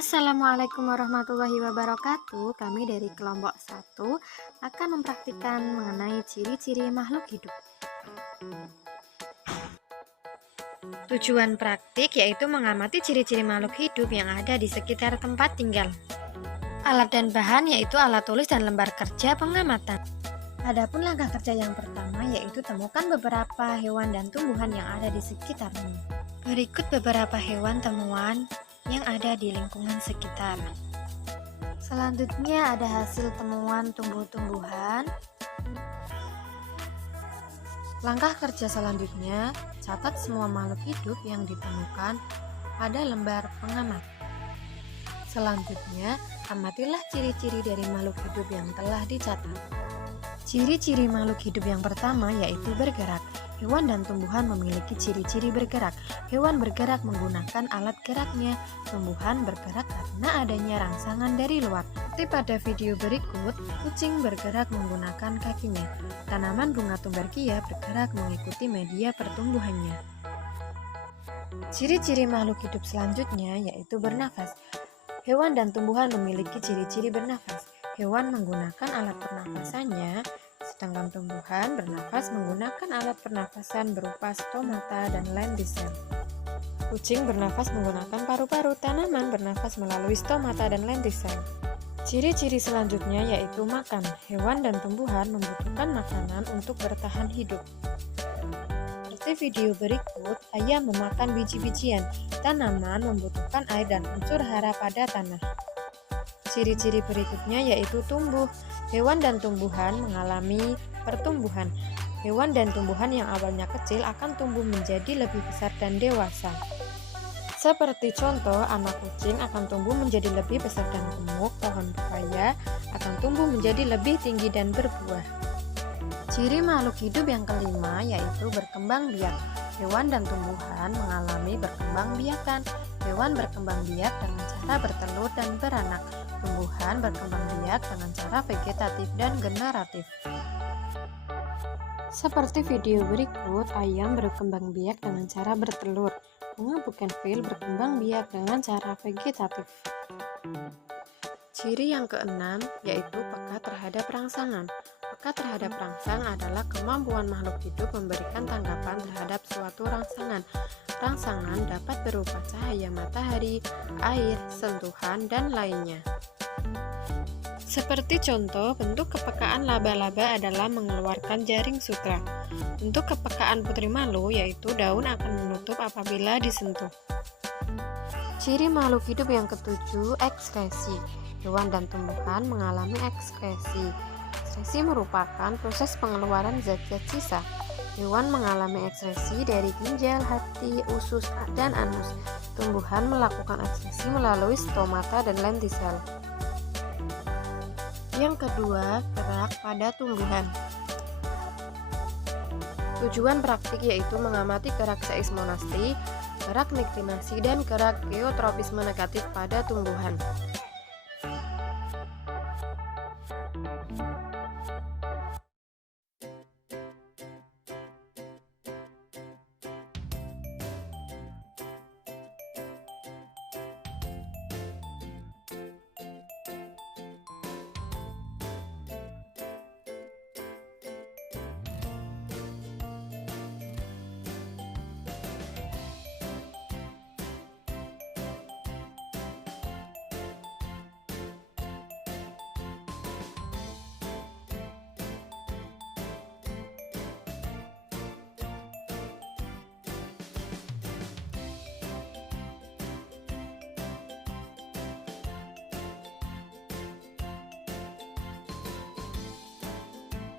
Assalamualaikum warahmatullahi wabarakatuh. Kami dari kelompok 1 akan mempraktikkan mengenai ciri-ciri makhluk hidup. Tujuan praktik yaitu mengamati ciri-ciri makhluk hidup yang ada di sekitar tempat tinggal. Alat dan bahan yaitu alat tulis dan lembar kerja pengamatan. Adapun langkah kerja yang pertama yaitu temukan beberapa hewan dan tumbuhan yang ada di sekitarmu. Berikut beberapa hewan temuan yang ada di lingkungan sekitar. Selanjutnya ada hasil temuan tumbuh-tumbuhan. Langkah kerja selanjutnya, catat semua makhluk hidup yang ditemukan pada lembar pengamat. Selanjutnya, amatilah ciri-ciri dari makhluk hidup yang telah dicatat. Ciri-ciri makhluk hidup yang pertama yaitu bergerak. Hewan dan tumbuhan memiliki ciri-ciri bergerak. Hewan bergerak menggunakan alat geraknya. Tumbuhan bergerak karena adanya rangsangan dari luar. Seperti pada video berikut, kucing bergerak menggunakan kakinya. Tanaman bunga tumbergia bergerak mengikuti media pertumbuhannya. Ciri-ciri makhluk hidup selanjutnya yaitu bernafas. Hewan dan tumbuhan memiliki ciri-ciri bernafas. Hewan menggunakan alat pernafasannya, sedangkan tumbuhan bernafas menggunakan alat pernafasan berupa stomata dan lentisel. Kucing bernafas menggunakan paru-paru, tanaman bernafas melalui stomata dan lentisel. Ciri-ciri selanjutnya yaitu makan. Hewan dan tumbuhan membutuhkan makanan untuk bertahan hidup. Seperti video berikut, ayam memakan biji-bijian. Tanaman membutuhkan air dan unsur hara pada tanah. Ciri-ciri berikutnya yaitu tumbuh. Hewan dan tumbuhan mengalami pertumbuhan. Hewan dan tumbuhan yang awalnya kecil akan tumbuh menjadi lebih besar dan dewasa. Seperti contoh, anak kucing akan tumbuh menjadi lebih besar dan gemuk. Pohon pepaya akan tumbuh menjadi lebih tinggi dan berbuah. Ciri makhluk hidup yang kelima yaitu berkembang biak. Hewan dan tumbuhan mengalami berkembang biakan. Hewan berkembang biak dengan cara bertelur dan beranak. Tumbuhan berkembang biak dengan cara vegetatif dan generatif. Seperti video berikut, ayam berkembang biak dengan cara bertelur. Bunga bugenvil berkembang biak dengan cara vegetatif. Ciri yang keenam yaitu peka terhadap rangsangan. Peka terhadap rangsang adalah kemampuan makhluk hidup memberikan tanggapan terhadap suatu rangsangan. Rangsangan dapat berupa cahaya matahari, air, sentuhan, dan lainnya. Seperti contoh, bentuk kepekaan laba-laba adalah mengeluarkan jaring sutra. Bentuk kepekaan putri malu yaitu daun akan menutup apabila disentuh. Ciri makhluk hidup yang ketujuh, ekskresi. Hewan dan tumbuhan mengalami ekskresi. Ekskresi merupakan proses pengeluaran zat-zat sisa. Hewan mengalami ekskresi dari ginjal, hati, usus, dan anus. Tumbuhan melakukan ekskresi melalui stomata dan lentisel. Yang kedua, gerak pada tumbuhan. Tujuan praktik yaitu mengamati gerak seismonasti, gerak mikrinasi, dan gerak geotropisme negatif pada tumbuhan.